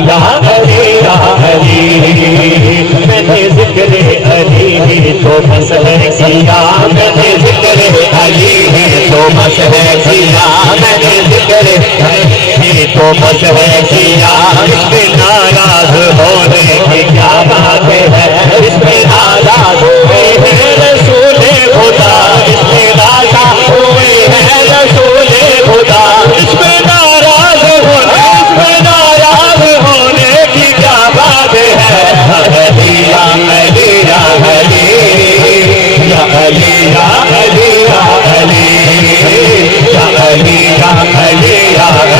یا علی یا علی میں نے ذکر علی تو بس ہے کیا میں نے ذکر علی تو بس ہے کیا میں نے ذکر علی تو بس ہے کیا اس پہ ناراض ہونے کی کیا بات ہے اس پہ ناراض ہوئے ہیں رسول خدا اس پہ ناراض ہوئے ہیں رسول خدا اس پہ ناراض ہونے کی کیا بات ہے علی یا علی یا علی یا علی یا علی یا علی یا علی یا علی یا علی یا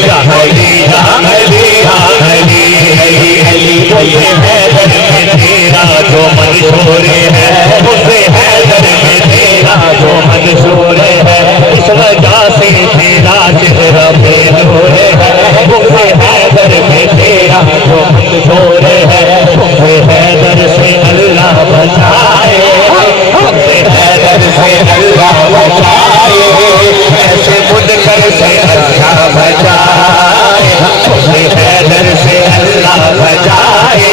علی یا علی یا علی علی علی حیدر میں تیرا جو منشور ہے اسے حیدر میں تیرا جو منشور ہے اس وجہ سے تیرا چہرہ بے نور ہے اسے حیدر میں تیرا جو منشور ہے اسے حیدر سے اللہ بچائے اسے حیدر سے اللہ بچائے ایسے منکر سے اللہ بچائے اسے حیدر سے اللہ بچائے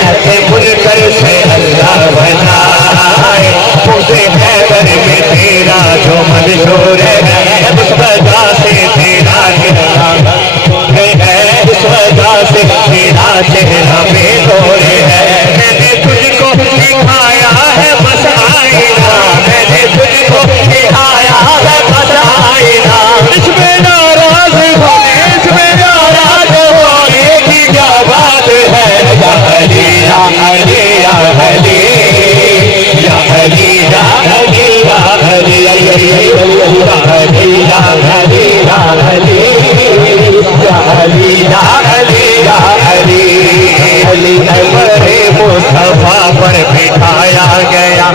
ایسے منکر سے اللہ بچائے اسے حیدر میں تیرا جو منشور ہے اس وجہ سے تیرا چہرہ ہے اس وجہ سے تیرا چہرہ بے نور ہے میں نے تجھ کو دکھایا ہے بس آئینہ میں نے تجھ کو دکھایا ہے بس آئینہ اس میں ناراض ہونے کی کیا بات ہے یا علی یا علی یا علی یا علی یا علی یا علی یا علی یا علی یا علی یا علی یا علی یا علی علی عمر مصطفیٰ پر بٹھایا گیا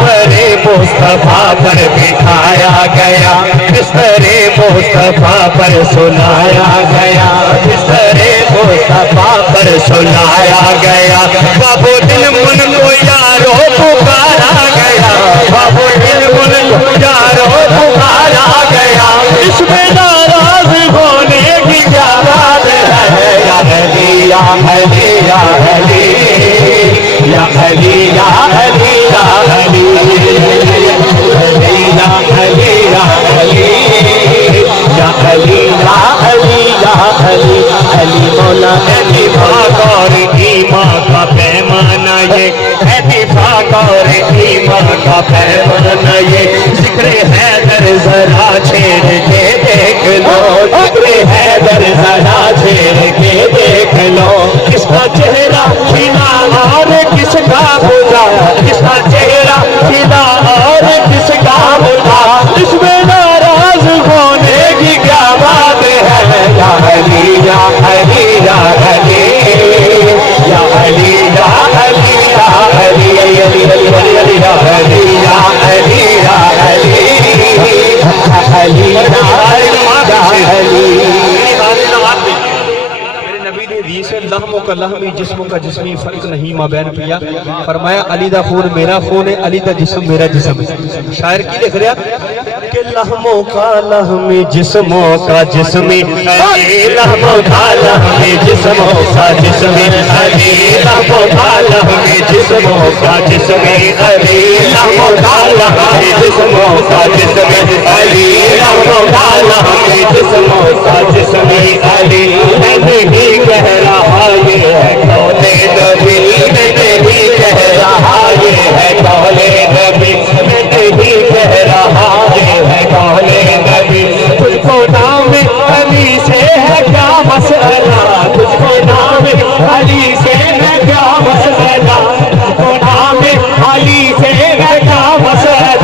پر مصطفیٰ پر بٹھایا گیا بستر مصطفیٰ پر سلایا گیا بستر مصطفیٰ پر سلایا گیا بابو دل من کو یارو پکارا گیا بابو دل من کو یارو پکارا گیا اس میں ناراض ہونے کی کیا بات ہے یا علی یا علی یا علی یا علی یا علی یا علی یا علی یا علی یا علی یا علی یا علی علی مولا اتفاق اور ایمان کا پیمانہ یہ اتفاق اور ایمان کا پیمانہ یہ ذکر حیدر ذرا چھیڑ کے دیکھ لو ذکر حیدر ذرا چھیڑ کے دیکھ لو کس کا چہرہ کھلا اور کس کا بھلا کس کا چہرہ کھلا اور کس کا بھلا اس میں ناراض ہونے کی کیا بات ہے یا علی یا علی یا علی یا علی یا علی یا علی علی علی علی یا علی یا علی یا علی علی یا علی لحم کا لحمی جسم کا جسمی فرق نہیں مابین پیا فرمایا علی دا خون میرا خون ہے علی دا جسم میرا جسم ہے شاعر کی لکھ رہا کہ لحموں کا لحمی جسموں کا جسمی علی لحموں کا لحمی جسموں کا جسمی علی لحموں کا لحمی جسموں کا جسمی علی لحموں کا لحمی جسموں کا جسمی علی لحموں کا لحمی جسموں کا جسمی علی